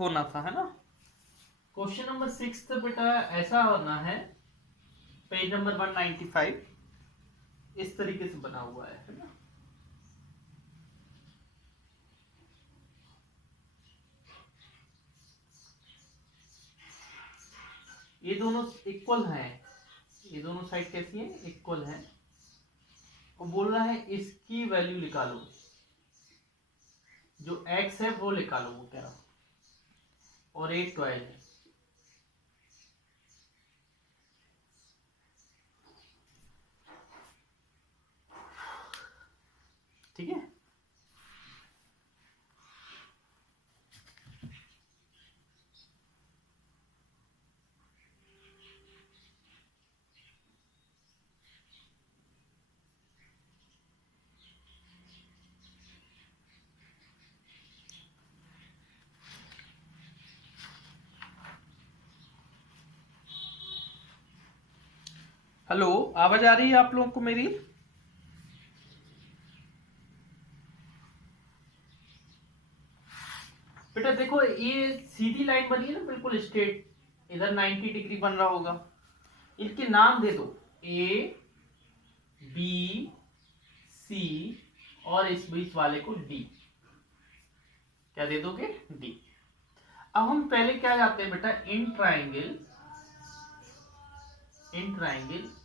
होना था, है ना। क्वेश्चन नंबर 6 बेटा ऐसा होना है, पेज नंबर 195 इस तरीके से बना हुआ है ना। ये दोनों इक्वल हैं, ये दोनों साइड कैसी है, इक्वल है। और बोल रहा है इसकी वैल्यू निकालो, जो x है वो निकालो, वो कह रहा, और एक 12 है। ठीक है, हेलो, आवाज आ रही है आप लोगों को मेरी? बेटा देखो ये सीधी लाइन बनी है ना, बिल्कुल स्ट्रेट, इधर 90 डिग्री बन रहा होगा। इनके नाम दे दो, ए बी सी, और इस बीच वाले को डी। क्या दे दोगे, डी। अब हम पहले क्या जाते हैं बेटा, in triangle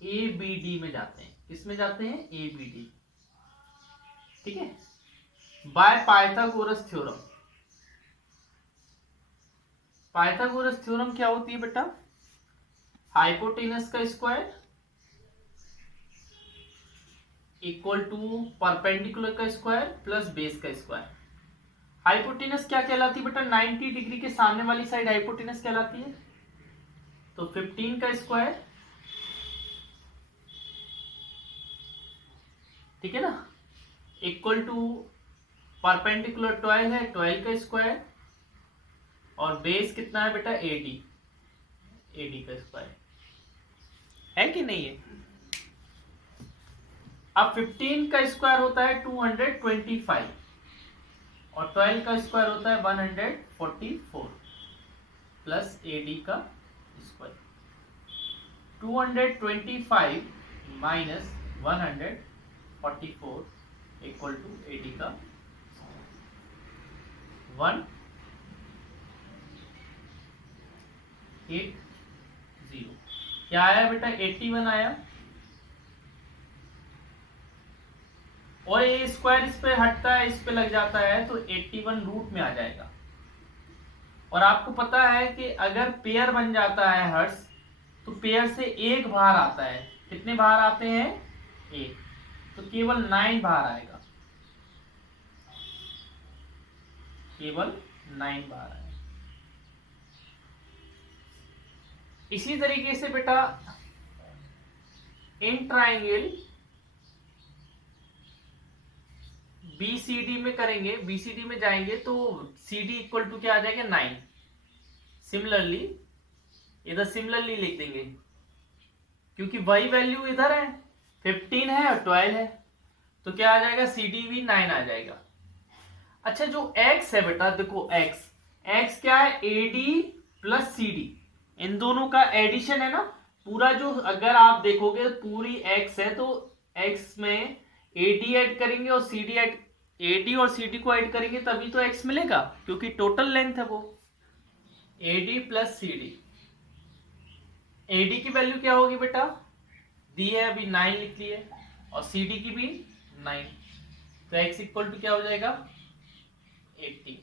A B D में जाते हैं। किसमें जाते हैं, ए बी डी। ठीक है, by Pythagoras theorem. Pythagoras theorem क्या होती है बेटा, हाइपोटेनस का स्क्वायर इक्वल टू परपेंडिकुलर का स्क्वायर प्लस बेस का स्क्वायर। हाइपोटेनस क्या कहलाती है बेटा, 90 डिग्री के सामने वाली साइड हाइपोटेनस कहलाती है। तो 15 का स्क्वायर, ठीक है ना, इक्वल टू परपेंडिकुलर 12 है, 12 का स्क्वायर, और बेस कितना है बेटा, एडी, एडी का स्क्वायर है कि नहीं है। अब 15 का स्क्वायर होता है 225, और 12 का स्क्वायर होता है 144 प्लस एडी का square. 225 minus 144 equal to AD का 180। क्या आया बेटा, 81 आया। और ये स्क्वायर इस पे हटता है, इस पे लग जाता है, तो 81 रूट में आ जाएगा। और आपको पता है कि अगर पेयर बन जाता है हर्ट्ज, तो पेयर से एक बाहर आता है। कितने बाहर आते हैं, एक, तो केवल 9 बाहर आएगा, केवल 9 बाहर आएगा। इसी तरीके से बेटा इन ट्राइंगल बीसीडी में करेंगे, बीसीडी में जाएंगे तो सीडी इक्वल टू क्या आ जाएगा, 9। सिमिलरली इधर सिमिलरली लिख देंगे, क्योंकि वही वैल्यू इधर है, 15 है और 12 है, तो क्या आ जाएगा, सीडी भी 9 आ जाएगा। अच्छा जो x है बेटा, देखो x क्या है, एडी प्लस सीडी, इन दोनों का एडिशन है ना पूरा। जो अगर आप देखोगे पूरी x है, तो x में एडी ऐड करेंगे और सीडी ऐड, एडी और सीडी को ऐड करेंगे तभी तो x मिलेगा, क्योंकि टोटल लेंथ है वो। एडी प्लस सीडी, एडी की वैल्यू क्या होगी बेटा, दी है अभी 9 लिख ली है, और सीडी की भी 9, तो x इक्वल टू क्या हो जाएगा, 80।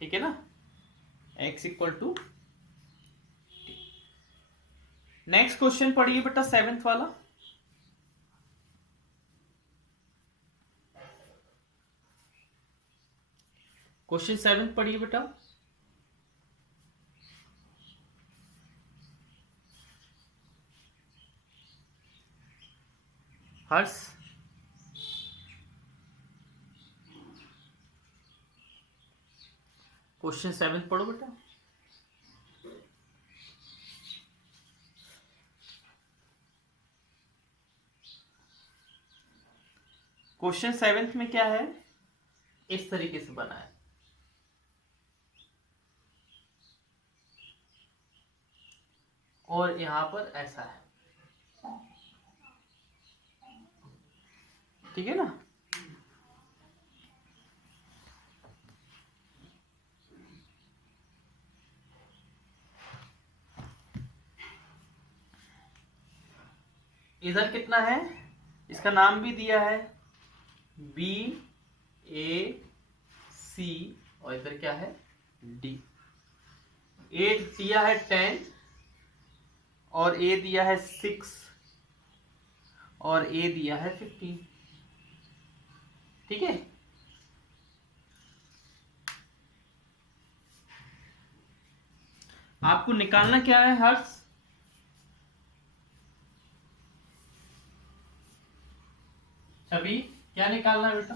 ठीक है ना, x equal to. Next question पढ़िए बेटा, 7th वाला। क्वेश्चन 7 पढ़िए बेटा। हर्ष, क्वेश्चन 7 पढ़ो बेटा। क्वेश्चन 7 में क्या है, इस तरीके से बना है। और यहां पर ऐसा है, ठीक है ना। इधर कितना है, इसका नाम भी दिया है बी ए सी, और इधर क्या है डी। ए दिया है 10 और ए दिया है 6 और ए दिया है 15, ठीक है। आपको निकालना क्या है हर्ष, छवि क्या निकालना है बेटा?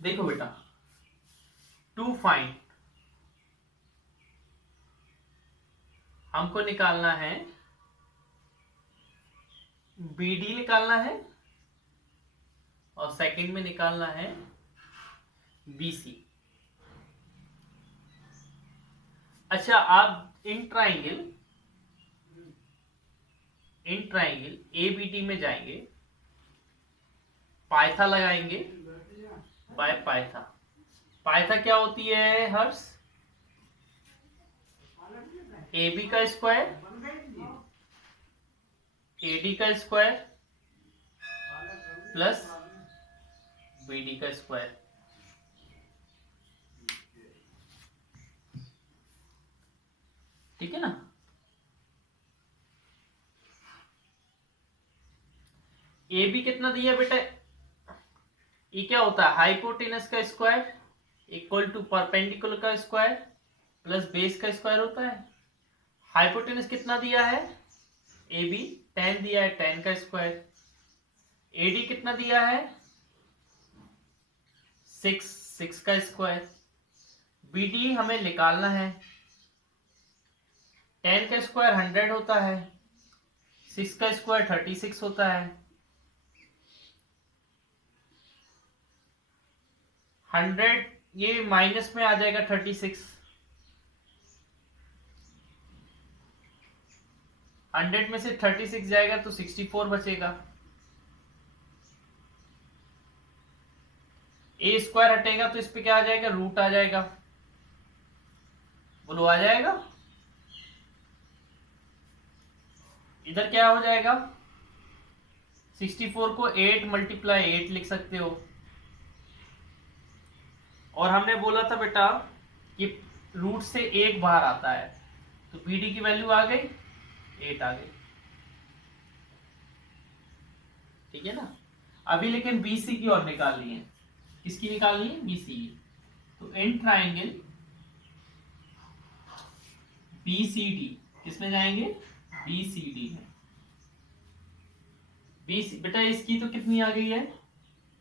देखो बेटा, टू फाइंड हमको निकालना है, BD निकालना है और सेकंड में निकालना है BC। अच्छा, आप इन ट्राइंगल ABD में जाएंगे, पाइथा लगाएंगे बाय पाइथा। पाइथा क्या होती है हर्ष? AB का स्क्वायर, AD का स्क्वायर प्लस BD का स्क्वायर, ठीक है ना। AB कितना दिया बेटा? ये क्या होता है, हाइपोटेनस का स्क्वायर इक्वल टू परपेंडिकुलर का स्क्वायर प्लस बेस का स्क्वायर होता है। हाइपोटेनस कितना दिया है? AB 10 दिया है, 10 का स्क्वायर। AD कितना दिया है? 6 का स्क्वायर। BD हमें निकालना है, 10 का स्क्वायर 100 होता है, 6 का स्क्वायर 36 होता है। 100 ये माइनस में आ जाएगा 36, 100 में से 36 जाएगा तो 64 बचेगा। ए स्क्वायर हटेगा तो इस पे क्या आ जाएगा, रूट आ जाएगा। बोलो आ जाएगा। इधर क्या हो जाएगा, 64 को 8 × 8 लिख सकते हो। और हमने बोला था बेटा कि रूट से 1 बाहर आता है, तो BD की वैल्यू आ गई 8 आ गई, ठीक है ना। अभी लेकिन BC की और निकालनी है। किसकी निकालनी है? BC की। तो इन ट्राइंगल BCD किसमें जाएंगे? BCD में। BC बेटा इसकी तो कितनी आ गई है?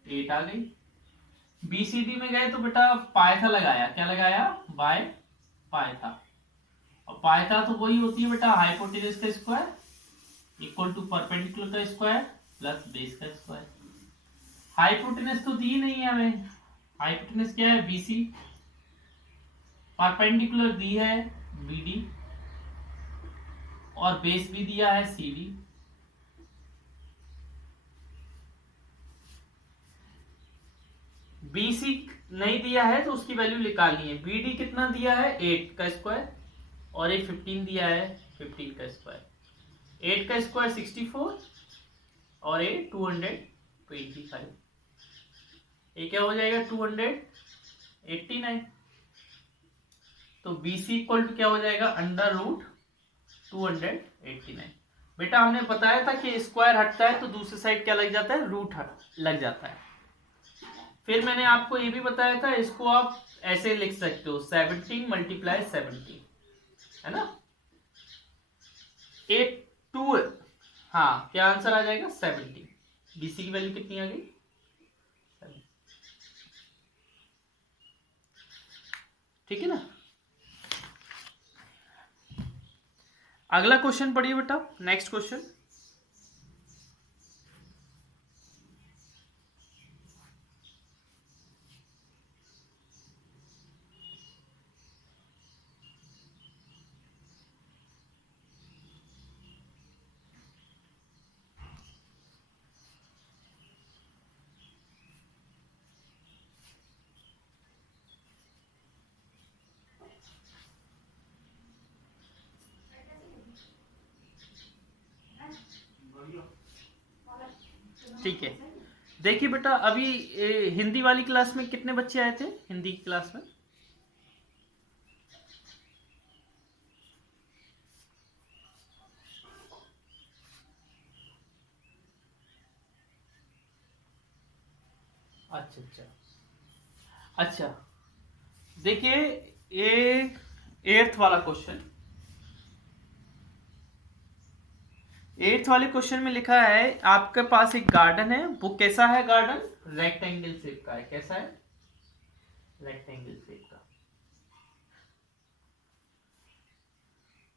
8 आ गई। BCD में गए तो बेटा पाइथा लगाया, क्या लगाया? बाय पाइथा। और पाइथा तो वही होती है बेटा, हाइपोटेनस का स्क्वायर इक्वल टू परपेंडिकुलर का स्क्वायर प्लस बेस का स्क्वायर। हाइपोटेनस तो दी नहीं है हमें, हाइपोटेनस क्या है? BC। परपेंडिकुलर दी है BD और बेस भी दिया है CD। BC नहीं दिया है तो उसकी वैल्यू निकालनी है। BD कितना दिया है? 8 का स्क्वायर और ये 15 दिया है, 15 का स्क्वायर। 8 का स्क्वायर 64 और ये 225, ये क्या हो जाएगा? 289। तो BC इक्वल टू क्या हो जाएगा? √289। बेटा हमने बताया था कि स्क्वायर हटता है तो दूसरी साइड क्या लग जाता है? रूट लग जाता है। फिर मैंने आपको ये भी बताया था, इसको आप ऐसे लिख सकते हो 17 × 17, है ना। 2, हाँ क्या आंसर आ जाएगा? 17। BC की वैल्यू कितनी आ गई? ठीक है ना। अगला क्वेश्चन पढ़िए बेटा, नेक्स्ट क्वेश्चन। ठीक है, देखिए बेटा, अभी हिंदी वाली क्लास में कितने बच्चे आए थे हिंदी की क्लास में? अच्छा अच्छा अच्छा, देखिए ये 8th वाला क्वेश्चन, 8th वाले क्वेश्चन में लिखा है आपके पास एक गार्डन है, वो कैसा है गार्डन? रेक्टेंगल शेप का है। कैसा है? रेक्टेंगल शेप का।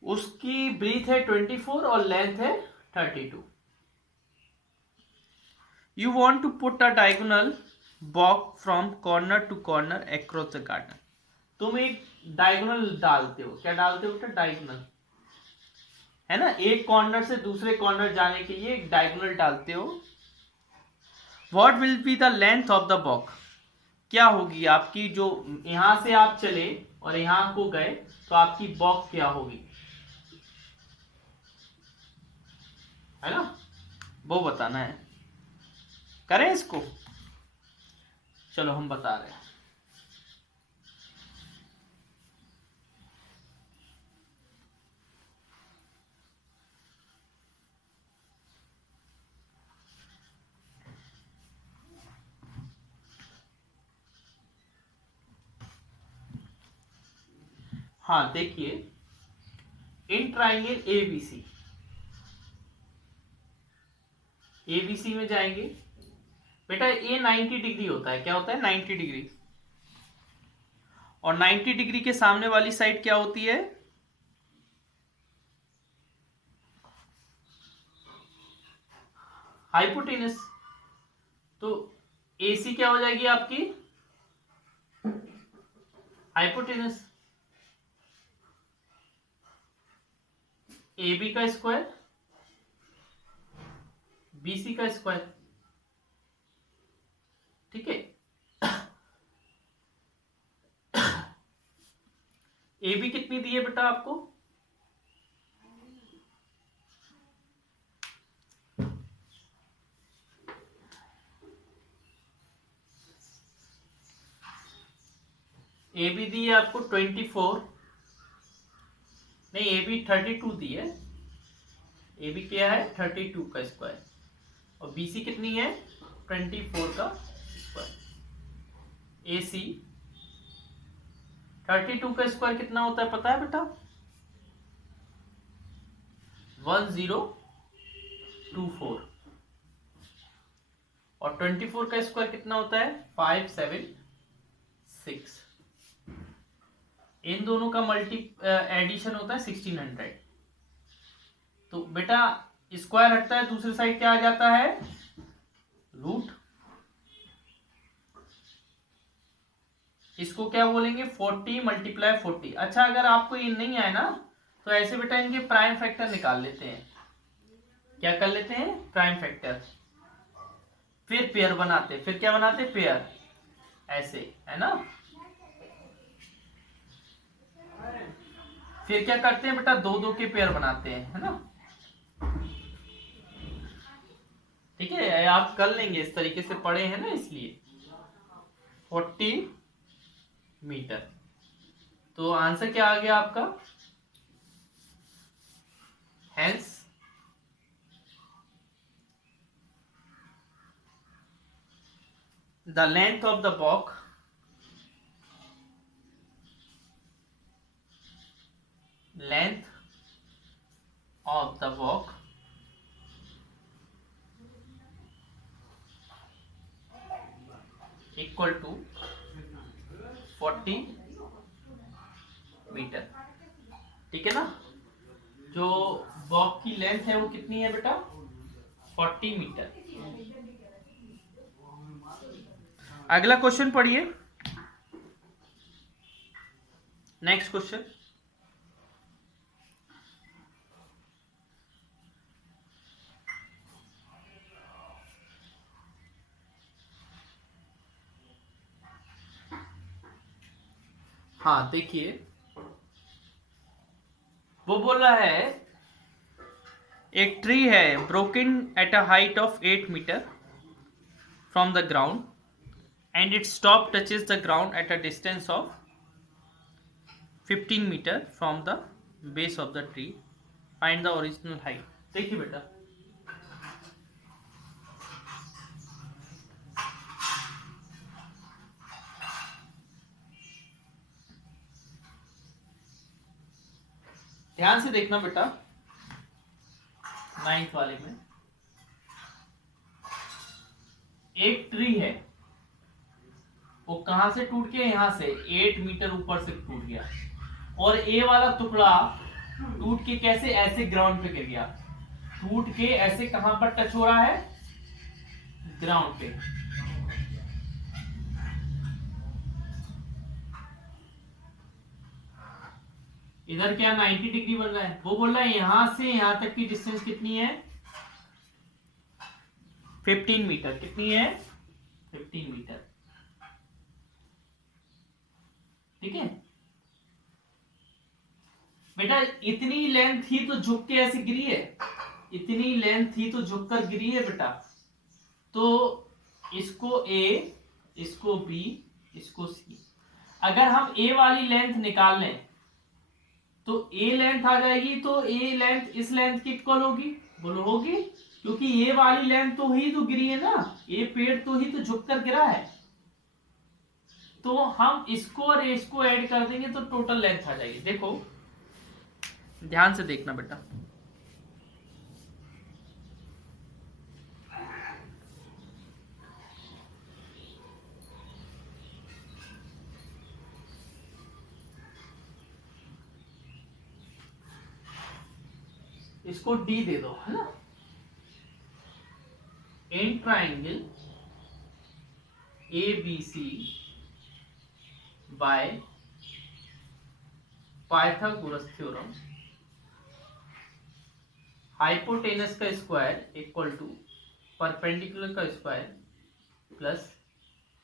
उसकी ब्रीथ है 24 और लेंथ है 32। You want to put a diagonal walk from corner to corner across the garden. तुम एक डायगोनल डालते हो। क्या डालते हो बेटा? डायगोनल, है ना, एक कॉर्नर से दूसरे कॉर्नर जाने के लिए एक डायगोनल डालते हो। What will be the length of the walk? क्या होगी आपकी, जो यहां से आप चले और यहां को गए तो आपकी वॉक क्या होगी, है ना, वो बताना है। करें इसको? चलो हम बता रहे हैं। हाँ देखिए, इन ट्राइंगल एबीसी, एबीसी में जाएंगे बेटा, ए 90 डिग्री होता है। क्या होता है? 90 डिग्री। और 90 डिग्री के सामने वाली साइड क्या होती है? हाइपोटेनस। तो एसी क्या हो जाएगी आपकी? हाइपोटेनस। ए बी का स्क्वायर, बीसी का स्क्वायर। ठीक है, ए बी कितनी दी है बेटा आपको? ए बी दी है आपको 24, नहीं ए बी 32 दी है। ए बी क्या है? 32 का स्क्वायर। और बीसी कितनी है? 24 का स्क्वायर। ए सी 32 का स्क्वायर कितना होता है पता है बेटा? 1024। और 24 का स्क्वायर कितना होता है? 576। इन दोनों का मल्टी एडिशन होता है 1600। तो बेटा स्क्वायर हटता है, दूसरी साइड क्या आ जाता है? रूट। इसको क्या बोलेंगे? 40 मल्टीप्लाई 40। अच्छा, अगर आपको ये नहीं आए ना तो ऐसे बेटा इनके प्राइम फैक्टर निकाल लेते हैं। क्या कर लेते हैं? Prime factor. फिर पेयर बनाते, फिर क्या बनाते? पेयर। ऐसे, है ना। फिर क्या करते हैं बेटा? दो दो के पेयर बनाते हैं, है ना। ठीक है, आप कर लेंगे, इस तरीके से पढ़े हैं ना, इसलिए 40 मीटर। तो आंसर क्या आ गया आपका? Hence the length of the walk, length of the walk equal to 40 metre. ठीक है ना। जो वॉक की लेंथ है वो कितनी है बेटा? 40 मीटर। अगला क्वेश्चन पढ़िए, नेक्स्ट क्वेश्चन। हाँ देखिए, वो बोल रहा है एक ट्री है broken at a height of 8 metre from the ground and its top touches the ground at a distance of 15 meter from the base of the tree. Find the original height. देखिए बेटा, ध्यान से देखना बेटा, 9th वाले में एक tree है, वो कहां से टूट के, यहां से 8 मीटर ऊपर से टूट गया, और ए वाला टुकड़ा टूट के कैसे, ऐसे ग्राउंड पे गिर गया, टूट के ऐसे कहां पर टच हो रहा है, ग्राउंड पे। इधर क्या 90 डिग्री बन रहा है, वो बोल रहा है यहां से यहां तक की डिस्टेंस कितनी है, 15 मीटर। कितनी है? 15 मीटर। ठीक है बेटा, इतनी लेंथ ही तो झुक के ऐसे गिरी है, इतनी लेंथ ही तो झुक कर गिरी है बेटा। तो इसको ए, इसको बी, इसको सी, अगर हम ए वाली लेंथ निकाल लें तो ए लेंथ आ जाएगी, तो ए लेंथ इस लेंथ की इक्वल होगी, बोलो होगी, क्योंकि ये वाली लेंथ तो ही तो गिरी है ना, ये पेड़ तो ही तो झुक कर गिरा है। तो हम इसको और इसको ऐड कर देंगे तो टोटल लेंथ आ जाएगी। देखो ध्यान से देखना बेटा, इसको डी दे दो, है ना। In triangle A B C by Pythagoras theorem, hypotenuse का स्क्वायर इक्वल टू परपेंडिकुलर का स्क्वायर प्लस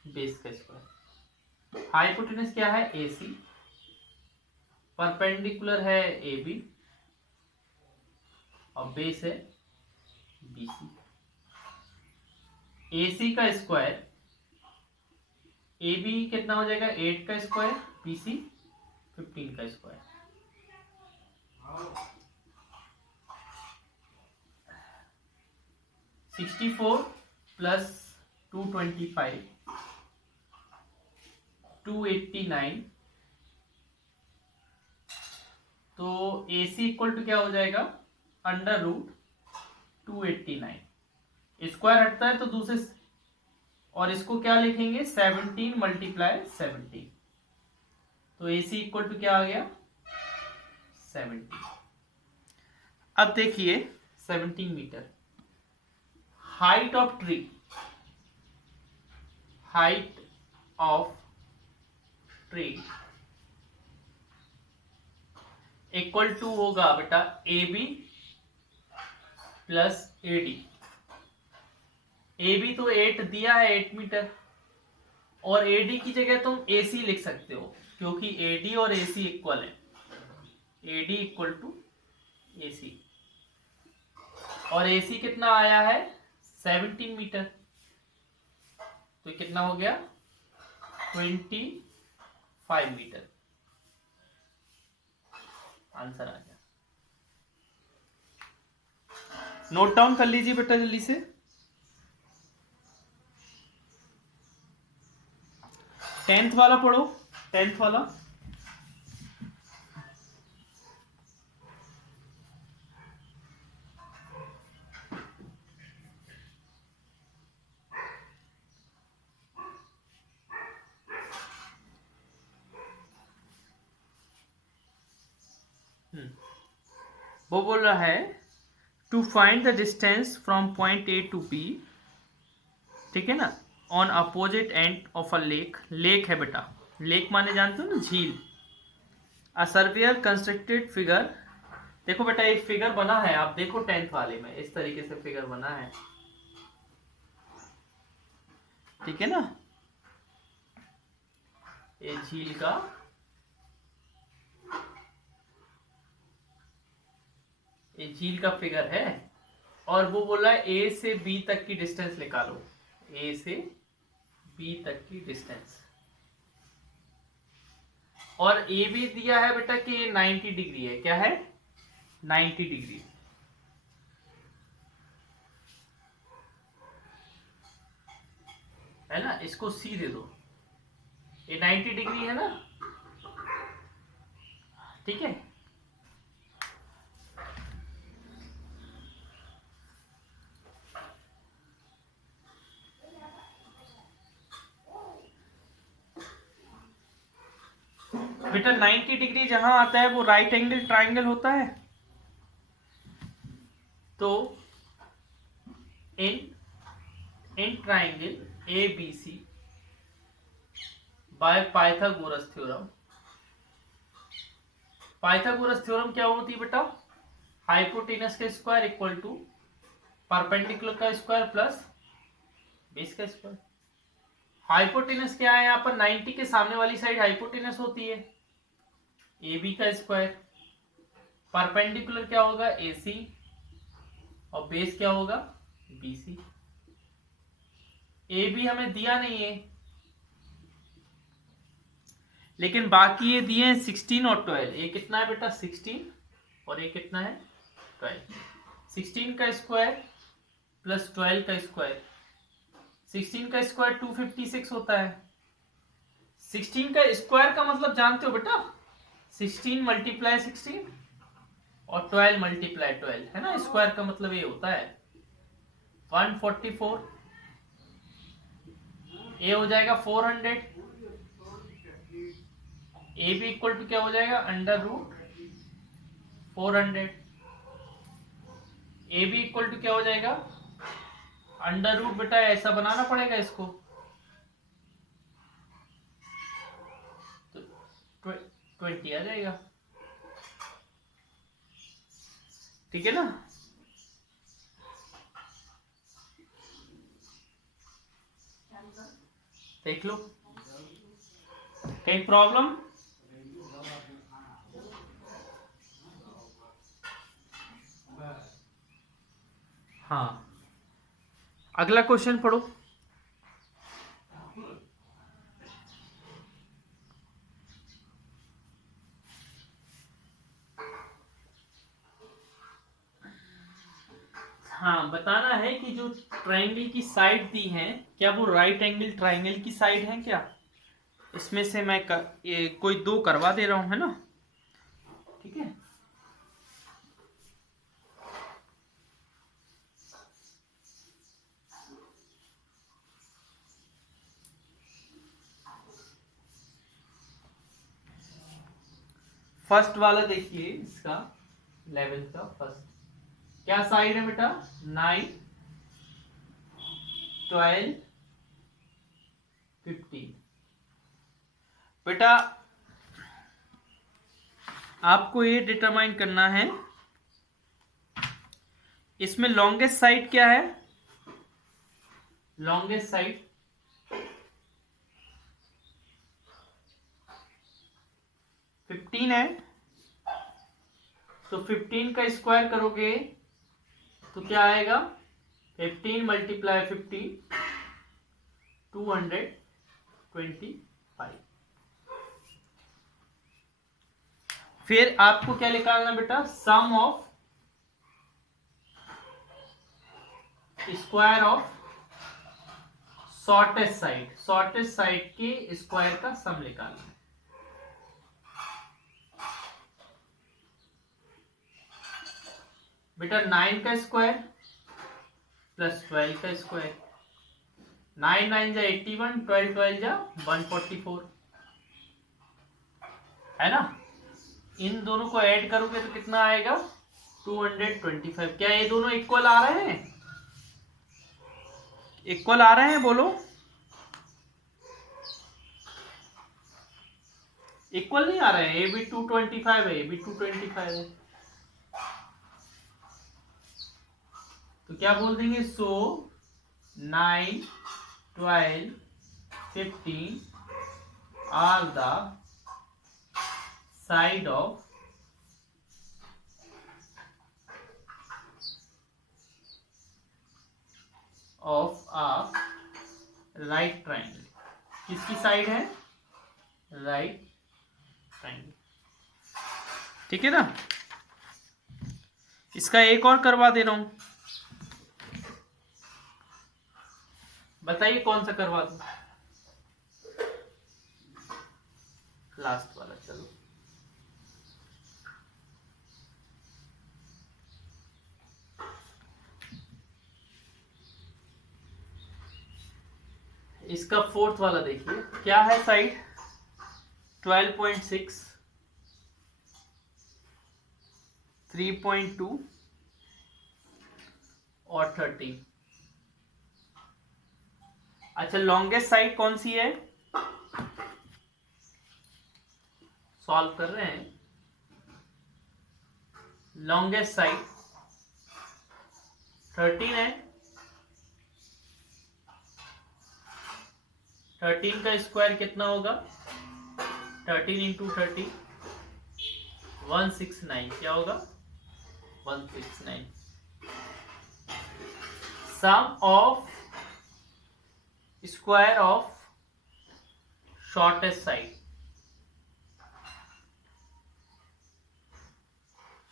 बेस का स्क्वायर। हाइपोटेनस क्या है? ए सी, परपेंडिकुलर है ए बी, और बेस है बी सी। ए सी का स्क्वायर, ए बी कितना हो जाएगा, 8 का स्क्वायर, बी सी 15 का स्क्वायर। Sixty four plus 225 289। तो ए सी इक्वल टू क्या हो जाएगा, अंडर रूट 289। स्क्वायर हटता है तो दूसरे, और इसको क्या लिखेंगे, 17 मल्टीप्लाई 17। तो ए सी इक्वल टू क्या आ गया, 17। अब देखिए 17 metre height of tree, height of tree equal to होगा बेटा A B plus A D. A B तो 8 दिया है, 8 मीटर, और ए डी की जगह तुम ए सी लिख सकते हो, क्योंकि ए डी और ए सी इक्वल है, ए डी इक्वल टू ए सी। और ए सी कितना आया है, 17 मीटर, तो कितना हो गया, 25 मीटर। आंसर आ गया। नोट डाउन कर लीजिए बेटा जल्दी से। टेंथ वाला पढ़ो, 10th वाला। वो बोल रहा है to find the distance from point A to B, ठीक है ना, on opposite end of a lake. Lake है बेटा, लेक माने जानते हो ना, झील। अ सर्वेयर कंस्ट्रक्टेड फिगर, देखो बेटा एक फिगर बना है, आप देखो 10th वाले में इस तरीके से फिगर बना है, ठीक है ना, ये झील का फिगर है, और वो बोला है ए से बी तक की डिस्टेंस निकालो, ए से बी तक की डिस्टेंस, और ए भी दिया है बेटा कि ये 90 डिग्री है। क्या है? 90 डिग्री। है ना, इसको सी दे दो, ये 90 डिग्री है ना, ठीक है। बेटा 90 डिग्री जहां आता है वो राइट एंगल ट्राइंगल होता है। तो in triangle A B C by Pythagoras theorem, Pythagoras theorem क्या होती है बेटा? हाइपोटेनस का स्क्वायर इक्वल टू परपेंडिकुलर का स्क्वायर प्लस बेस का स्क्वायर। हाइपोटेनस क्या है? यहाँ पर 90 के सामने वाली साइड हाइपोटेनस होती है, ए बी का स्क्वायर। परपेंडिकुलर क्या होगा? ए सी, और बेस क्या होगा? B C. ए बी हमें दिया नहीं है, लेकिन बाकी ये दिए हैं 16 और 12। ये कितना है बेटा? 16, और ये कितना है? 12। 16 का स्क्वायर प्लस 12 का स्क्वायर, 16 का स्क्वायर 256 होता है। 16 का स्क्वायर का मतलब जानते हो बेटा? 16 मल्टीप्लाई 16 और 12 मल्टीप्लाई 12, है ना। स्क्वायर का मतलब ये होता है 144। ए हो जाएगा 400, ए भी इक्वल टू क्या हो जाएगा? Under root 400। ए भी इक्वल टू क्या हो जाएगा? अंडर रूट, बेटा ऐसा बनाना पड़ेगा इसको, तो 20 आ जाएगा, ठीक है ना। देख लो, कहीं प्रॉब्लम? हाँ, अगला क्वेश्चन पढ़ो। हाँ, बताना है कि जो ट्रायंगल की साइड दी है क्या वो राइट एंगल ट्रायंगल की साइड है क्या? इसमें से मैं कोई दो करवा दे रहा हूं, है ना, ठीक है। फर्स्ट वाला देखिए, इसका 11 का फर्स्ट क्या साइड है बेटा? 9, 12, 15। बेटा आपको ये डिटरमाइन करना है, इसमें लॉन्गेस्ट साइड क्या है? लॉन्गेस्ट साइड 15 है, तो 15 का स्क्वायर करोगे तो क्या आएगा? 15 मल्टीप्लाई 15, 225। फिर आपको क्या निकालना बेटा? Sum of square of shortest side, shortest side के स्क्वायर का सम निकालना है। बेटा 9 का स्क्वायर प्लस 12 का स्क्वायर, 9 9 जा 81, 12 12 जा 144, है ना। इन दोनों को ऐड करोगे तो कितना आएगा? 225। क्या ये दोनों इक्वल आ रहे हैं? इक्वल आ रहे हैं, बोलो। इक्वल नहीं आ रहे हैं। ये भी 225 है, ये भी 225 है। तो क्या बोल देंगे? So 9, 12, 15 are the side of a right triangle. किसकी साइड है? Right triangle. ठीक है ना? इसका एक और करवा दे रहा हूं, बताइए कौन सा करवा दूं? लास्ट वाला, चलो। इसका फोर्थ वाला देखिए, क्या है साइड? 12.6, 3.2 और 13। अच्छा, लॉन्गेस्ट साइड कौन सी है? सॉल्व कर रहे हैं। लॉन्गेस्ट साइड 13 है। 13 का स्क्वायर कितना होगा? 13 इंटू 30 169। क्या होगा? 169। Sum of square of shortest side.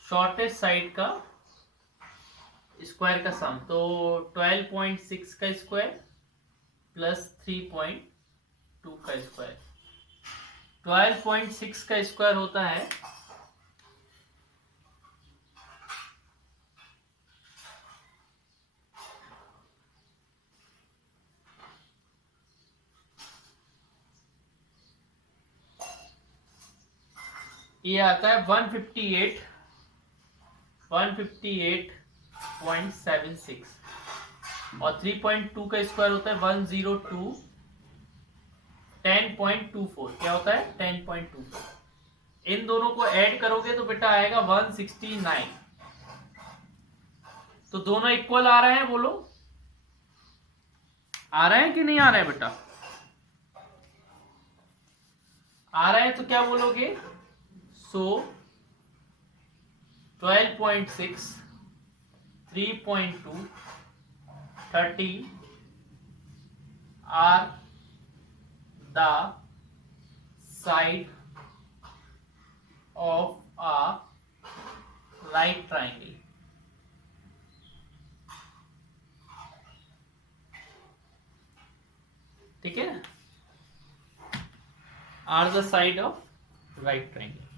Shortest side का स्क्वायर का सम, तो 12.6 का स्क्वायर प्लस 3.2 का स्क्वायर। 12.6 का स्क्वायर होता है 158.76 और 3.2 का स्क्वायर होता है 102 10.24। क्या होता है? 10.24। इन दोनों को ऐड करोगे तो बेटा आएगा 169। तो दोनों इक्वल आ रहे हैं, बोलो। आ रहे हैं कि नहीं आ रहे हैं बेटा? आ रहे हैं तो क्या बोलोगे? सो 12.6, 3.2, 30 are the side of a right triangle. ठीक है? Are the side of right triangle.